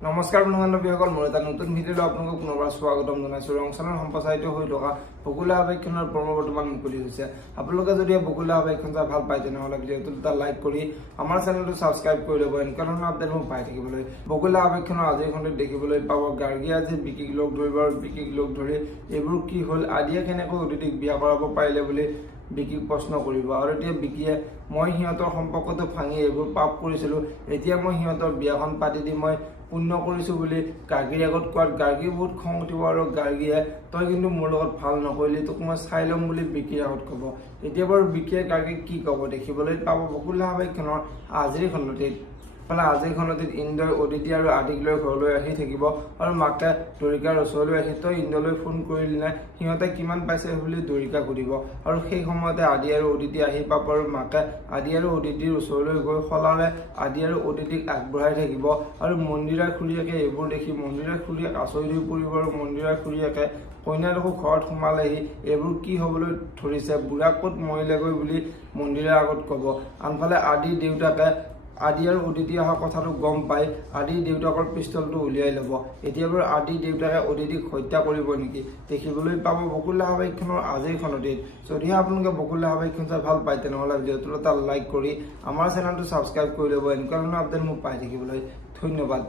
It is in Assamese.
নমস্কাৰ বন্ধুবান্ধৱীসকল, মোৰ এটা নতুন ভিডিঅ'লৈ আপোনালোকক পুনৰবাৰ স্বাগতম জনাইছোঁ। ৰংচানৰ সম্প্ৰচাৰিত হৈ থকা বকুলা আৱেক্ষণৰ প্ৰম বৰ্তমান মুকলি হৈছে। আপোনালোকে যদি বকুলা আৱেক্ষণ চাই ভাল পায় তেনেহ'লে ভিডিঅ'টো এটা লাইক কৰি আমাৰ চেনেলটো ছাবস্ক্ৰাইব কৰি ল'ব, এনেকুৱা ধৰণৰ আপডেটবোৰ পাই থাকিবলৈ। বকুলা আৱেক্ষণৰ আজিৰ খণ্ডত দেখিবলৈ পাব গাৰ্গীয়ে আজি বিকিক লগ ধৰিব আৰু বিকিক লগ ধৰি এইবোৰ কি হ'ল, আদিয়ে কেনেকৈ অদিতিক বিয়া কৰাব পাৰিলে বুলি বিকিক প্ৰশ্ন কৰিব। আৰু এতিয়া বিকিয়ে মই সিহঁতৰ সম্পৰ্কটো ভাঙি এইবোৰ পাপ কৰিছিলোঁ, এতিয়া মই সিহঁতৰ বিয়াখন পাতি দি মই পুণ্য কৰিছোঁ বুলি গাৰ্গীৰ আগত কোৱাত গাৰ্গীৰ বহুত খং উঠিব আৰু গাৰ্গীয়ে তই কিন্তু মোৰ লগত ভাল নকৰিলি, তোক মই চাই ল'ম বুলি বিকিৰ আগত ক'ব। এতিয়া বাৰু বিকিয়ে গাৰ্গীক কি ক'ব দেখিবলৈ পাব বকুলা আৱেক্ষণৰ আজিৰ খণ্ডটিত। আজিৰ খণ্ডটিত ইন্দ্ৰই অদিতি আৰু আদিক লৈ ঘৰলৈ আহি থাকিব আৰু মাকে দৰিকাৰ ওচৰলৈ আহি তই ইন্দ্ৰলৈ ফোন কৰিলি নাই, সিহঁতে কিমান পাইছে বুলি দৰিকাক সুধিব। আৰু সেই সময়তে আদি আৰু অদিতি আহি পাব আৰু মাকে আদি আৰু অদিতিৰ ওচৰলৈ গৈ শলাৰে আদি আৰু অদিতিক আগবঢ়াই থাকিব। আৰু মন্দিৰাৰ খুৰীয়েকে এইবোৰ দেখি মন্দিৰাৰ খুৰীয়েক আচৰিত হৈ পৰিব আৰু মন্দিৰাৰ খুৰীয়েকে কইনাডোখৰ ঘৰত সোমালেহি এইবোৰ কি হ'বলৈ ধৰিছে, বুঢ়া ক'ত মৰিলেগৈ বুলি মন্দিৰাৰ আগত ক'ব। আনফালে আদিৰ দেউতাকে আদি আৰু অদিতি অহা কথাটো গম পাই আদিৰ দেউতাকৰ পিষ্টলটো উলিয়াই ল'ব। এতিয়া বাৰু আদিৰ দেউতাকে অদিতিক হত্যা কৰিব নেকি দেখিবলৈ পাব বকুলা আৱেক্ষণৰ আজিৰ খণ্ডটিত। যদিহে আপোনালোকে বকুলা আৱেক্ষণ চাই ভাল পায় তেনেহ'লে ভিডিঅ'টো এটা লাইক কৰি আমাৰ চেনেলটো ছাবস্ক্ৰাইব কৰি ল'ব, এনেকুৱা ধৰণৰ আপডেট মোক পাই থাকিবলৈ। ধন্যবাদ।